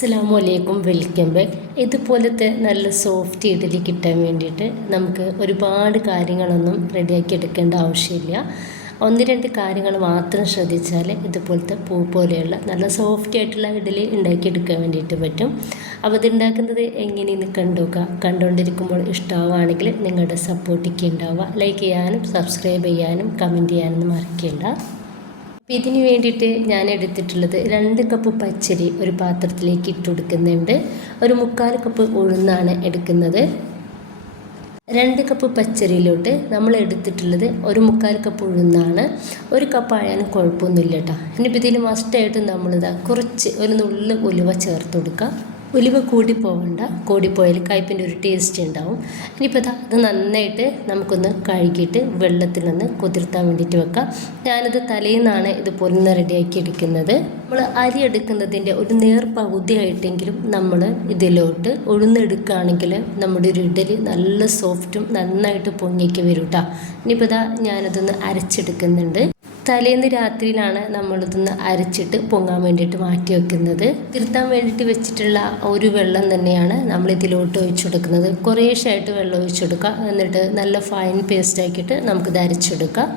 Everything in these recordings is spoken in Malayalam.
അസ്സലാമു അലൈക്കും, വെൽക്കം ബാക്ക്. ഇതുപോലത്തെ നല്ല സോഫ്റ്റ് ഇഡ്ഡലി കിട്ടാൻ വേണ്ടിയിട്ട് നമുക്ക് ഒരുപാട് കാര്യങ്ങളൊന്നും റെഡിയാക്കി എടുക്കേണ്ട ആവശ്യമില്ല. ഒന്ന് രണ്ട് കാര്യങ്ങൾ മാത്രം ശ്രദ്ധിച്ചാൽ ഇതുപോലത്തെ പൂ പോലെയുള്ള നല്ല സോഫ്റ്റ് ആയിട്ടുള്ള ഇഡ്ഡലി ഉണ്ടാക്കിയെടുക്കാൻ വേണ്ടിയിട്ട് പറ്റും. അപ്പോൾ ഇതുണ്ടാക്കുന്നത് എങ്ങനെയെന്ന് കണ്ടുകൊണ്ടിരിക്കുമ്പോൾ ഇഷ്ടമാവുകയാണെങ്കിൽ നിങ്ങളുടെ സപ്പോർട്ടിക്ക് ഉണ്ടാവുക. ലൈക്ക് ചെയ്യാനും സബ്സ്ക്രൈബ് ചെയ്യാനും കമൻറ്റ് ചെയ്യാനൊന്നും മറക്കേണ്ട. ഇതിന് വേണ്ടിയിട്ട് ഞാൻ എടുത്തിട്ടുള്ളത് 2 കപ്പ് പച്ചരി ഒരു പാത്രത്തിലേക്ക് ഇട്ട് കൊടുക്കുന്നുണ്ട്. ഒരു 3/4 കപ്പ് ഉഴുന്നാണ് എടുക്കുന്നത്. 2 കപ്പ് പച്ചരിയിലോട്ട് നമ്മൾ എടുത്തിട്ടുള്ളത് ഒരു 3/4 കപ്പ് ഉഴുന്നാണ്. 1 കപ്പ് ആയാലും കുഴപ്പമൊന്നുമില്ല കേട്ടോ. ഇനിയിപ്പോൾ ഇതിൽ മസ്റ്റായിട്ട് നമ്മളിതാ കുറച്ച് ഒരു നുള്ളു ഉലുവ ചേർത്ത് കൊടുക്കുക. ഉലുവ കൂടിപ്പോവണ്ട, കൂടിപ്പോയാൽ കയ്പിൻ്റെ ഒരു ടേസ്റ്റ് ഉണ്ടാവും. ഇനിയിപ്പോൾ അത് നന്നായിട്ട് നമുക്കൊന്ന് കഴുകിയിട്ട് വെള്ളത്തിലൊന്ന് കുതിർത്താൻ വേണ്ടിയിട്ട് വെക്കാം. ഞാനത് തലേന്നാണ് ഇതുപോലെ ഒന്ന് റെഡിയാക്കി എടുക്കുന്നത്. നമ്മൾ അരി എടുക്കുന്നതിൻ്റെ ഒരു പകുതിയായിട്ടെങ്കിലും നമ്മൾ ഇതിലോട്ട് ഉഴുന്നെടുക്കുകയാണെങ്കിൽ നമ്മുടെ ഒരു ഇഡ്ഡലി നല്ല സോഫ്റ്റും നന്നായിട്ട് പൊങ്ങിക്ക് വരും കേട്ടോ. ഇനിയിപ്പോൾ ഞാനതൊന്ന് അരച്ചെടുക്കുന്നുണ്ട്. തലേന്ന് രാത്രിയിലാണ് നമ്മളിതൊന്ന് അരച്ചിട്ട് പൊങ്ങാൻ വേണ്ടിയിട്ട് മാറ്റി വെക്കുന്നത്. തിരുത്താൻ വേണ്ടിയിട്ട് വെച്ചിട്ടുള്ള ഒരു വെള്ളം തന്നെയാണ് നമ്മൾ ഇതിലോട്ട് ഒഴിച്ചു കൊടുക്കുന്നത്. കുറേശ്ശായിട്ട് വെള്ളം ഒഴിച്ചു കൊടുക്കുക. എന്നിട്ട് നല്ല ഫൈൻ പേസ്റ്റ് ആക്കിയിട്ട് നമുക്കിത് അരച്ചെടുക്കാം.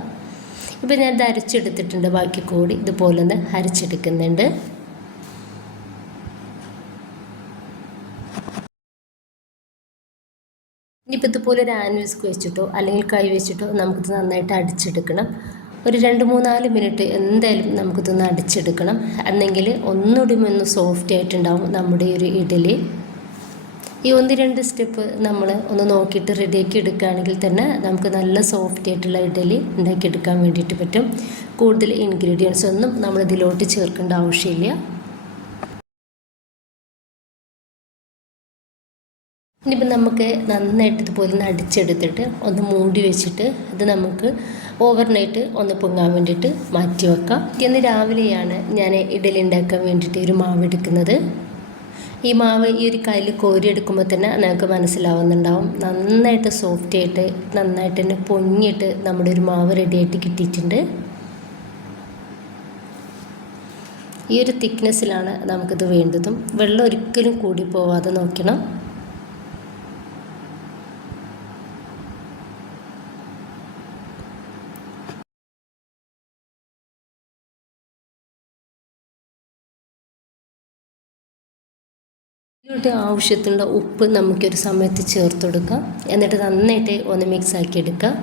ഇപ്പോൾ ഞാൻ ഇത് അരച്ചെടുത്തിട്ടുണ്ട്. ബാക്കി കൂടി ഇതുപോലെ ഒന്ന് അരച്ചെടുക്കുന്നുണ്ട്. ഇനിയിപ്പോൾ ഇതുപോലെ ഒരു ഹാൻഡ് വിസ്ക് വെച്ചിട്ടോ അല്ലെങ്കിൽ കൈ വെച്ചിട്ടോ നമുക്കിത് നന്നായിട്ട് അടിച്ചെടുക്കണം. ഒരു 2-3-4 മിനിറ്റ് എന്തായാലും നമുക്കിതൊന്ന് അടിച്ചെടുക്കണം. എന്നെങ്കിൽ ഒന്നുകൂടി ഒന്ന് സോഫ്റ്റ് ആയിട്ടുണ്ടാവും നമ്മുടെ ഒരു ഇഡ്ഡലി. ഈ 1-2 സ്റ്റെപ്പ് നമ്മൾ ഒന്ന് നോക്കിയിട്ട് റെഡിയാക്കി എടുക്കുകയാണെങ്കിൽ തന്നെ നമുക്ക് നല്ല സോഫ്റ്റ് ആയിട്ടുള്ള ഇഡ്ഡലി ഉണ്ടാക്കിയെടുക്കാൻ വേണ്ടിയിട്ട് പറ്റും. കൂടുതൽ ഇൻഗ്രീഡിയൻസ് ഒന്നും നമ്മളിതിലോട്ട് ചേർക്കേണ്ട ആവശ്യമില്ല. ഇനിയിപ്പോൾ നമുക്ക് നന്നായിട്ട് ഇതുപോലെ ഒന്ന് അടിച്ചെടുത്തിട്ട് ഒന്ന് മൂടി വെച്ചിട്ട് ഇത് നമുക്ക് ഓവർനൈറ്റ് ഒന്ന് പൊങ്ങാൻ വേണ്ടിയിട്ട് മാറ്റി വെക്കാം. ഇന്ന് രാവിലെയാണ് ഞാൻ ഇഡ്ഡലി ഉണ്ടാക്കാൻ വേണ്ടിയിട്ട് ഒരു മാവ് എടുക്കുന്നത്. ഈ മാവ് ഈ ഒരു കയ്യിൽ കോരിയെടുക്കുമ്പോൾ തന്നെ നമുക്ക് മനസ്സിലാവുന്നുണ്ടാവും നന്നായിട്ട് സോഫ്റ്റ് ആയിട്ട് നന്നായിട്ട് തന്നെ പൊങ്ങിയിട്ട് നമ്മുടെ ഒരു മാവ് റെഡിയായിട്ട് കിട്ടിയിട്ടുണ്ട്. ഈ ഒരു തിക്നെസ്സിലാണ് നമുക്കിത് വേണ്ടതും. വെള്ളം ഒരിക്കലും കൂടി പോവാതെ നോക്കണം. ഇതിലോട്ട് ആവശ്യത്തിനുള്ള ഉപ്പ് നമുക്കൊരു സമയത്ത് ചേർത്ത് കൊടുക്കാം. എന്നിട്ട് നന്നായിട്ട് ഒന്ന് മിക്സ് ആക്കി എടുക്കാം.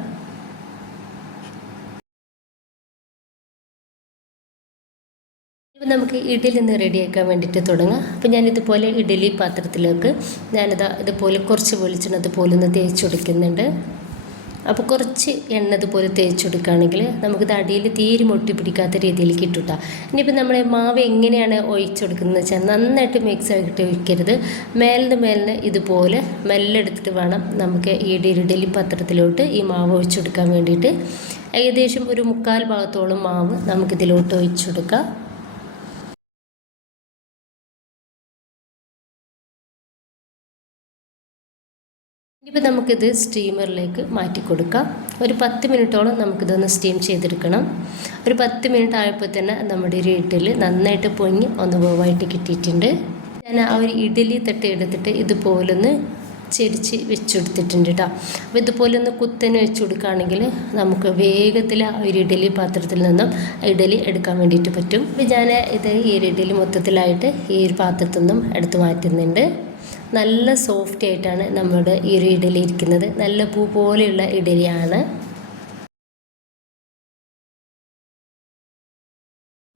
ഇപ്പോൾ നമുക്ക് ഇഡ്ഡലി ഒന്ന് റെഡിയാക്കാൻ വേണ്ടിയിട്ട് തുടങ്ങാം. അപ്പോൾ ഞാനിതുപോലെ ഇഡ്ഡലി പാത്രത്തിലേക്ക് ഇതുപോലെ കുറച്ച് വെളിച്ചെണ്ണ ഇതുപോലെ ഒന്ന് തേച്ച് കൊടുക്കുന്നുണ്ട്. അപ്പോൾ കുറച്ച് എണ്ണ ഇതുപോലെ തേച്ച് കൊടുക്കുകയാണെങ്കിൽ നമുക്കിത് അടിയിൽ തീരെ മുട്ടി പിടിക്കാത്ത രീതിയിൽ കിട്ടും. ഇനിയിപ്പോൾ നമ്മൾ മാവ് എങ്ങനെയാണ് ഒഴിച്ചു കൊടുക്കുന്നത് വെച്ചാൽ നന്നായിട്ട് മിക്സ് ആക്കിയിട്ട് ഒഴിക്കരുത്. മേലിന് ഇതുപോലെ മെല്ലെ എടുത്തിട്ട് വേണം നമുക്ക് ഈ ഇഡ്ഡലി പാത്രത്തിലോട്ട് ഈ മാവ് ഒഴിച്ചു കൊടുക്കാൻ വേണ്ടിയിട്ട്. ഏകദേശം ഒരു 3/4 ഭാഗത്തോളം മാവ് നമുക്കിതിലോട്ട് ഒഴിച്ചു കൊടുക്കാം. ഇപ്പോൾ നമുക്കിത് സ്റ്റീമറിലേക്ക് മാറ്റി കൊടുക്കാം. ഒരു 10 മിനിറ്റോളം നമുക്കിതൊന്ന് സ്റ്റീം ചെയ്തെടുക്കണം. ഒരു 10 മിനിറ്റ് ആയപ്പോൾ തന്നെ നമ്മുടെ ഒരു ഇഡ്ഡലി നന്നായിട്ട് പൊങ്ങി ഒന്ന് വേവായിട്ട് കിട്ടിയിട്ടുണ്ട്. ഞാൻ ആ ഒരു ഇഡ്ഡലി തട്ട് എടുത്തിട്ട് ഇതുപോലൊന്ന് ചെരിച്ച് വെച്ചെടുത്തിട്ടുണ്ട് കേട്ടോ. അപ്പോൾ ഇതുപോലൊന്ന് കുത്തനെ വെച്ച് കൊടുക്കുകയാണെങ്കിൽ നമുക്ക് വേഗത്തിൽ ആ ഒരു ഇഡ്ഡലി പാത്രത്തിൽ നിന്നും ഇഡ്ഡലി എടുക്കാൻ വേണ്ടിയിട്ട് പറ്റും. അപ്പോൾ ഞാൻ ഈ ഒരു ഇഡ്ഡലി മൊത്തത്തിലായിട്ട് ഈ ഒരു പാത്രത്തിൽ നിന്നും എടുത്ത് മാറ്റുന്നുണ്ട്. നല്ല സോഫ്റ്റ് ആയിട്ടാണ് നമ്മുടെ ഈ ഒരു ഇഡ്ഡലി ഇരിക്കുന്നത്. നല്ല പൂ പോലെയുള്ള ഇഡ്ഡലിയാണ്.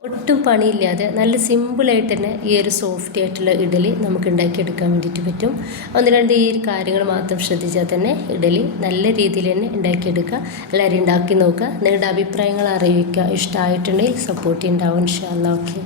ഒട്ടും പണിയില്ലാതെ നല്ല സിമ്പിളായിട്ട് തന്നെ ഈ ഒരു സോഫ്റ്റ് ആയിട്ടുള്ള ഇഡ്ഡലി നമുക്ക് ഉണ്ടാക്കിയെടുക്കാൻ വേണ്ടിയിട്ട് പറ്റും. 1-2 ഈ ഒരു കാര്യങ്ങൾ മാത്രം ശ്രദ്ധിച്ചാൽ തന്നെ ഇഡ്ഡലി നല്ല രീതിയിൽ തന്നെ ഉണ്ടാക്കിയെടുക്കുക. എല്ലാവരും ഉണ്ടാക്കി നോക്കുക. നിങ്ങളുടെ അഭിപ്രായങ്ങൾ അറിയിക്കുക. ഇഷ്ടമായിട്ടുണ്ടെങ്കിൽ സപ്പോർട്ട് ഉണ്ടാവും ഇൻഷാ അല്ലാഹ്. ഓക്കെ.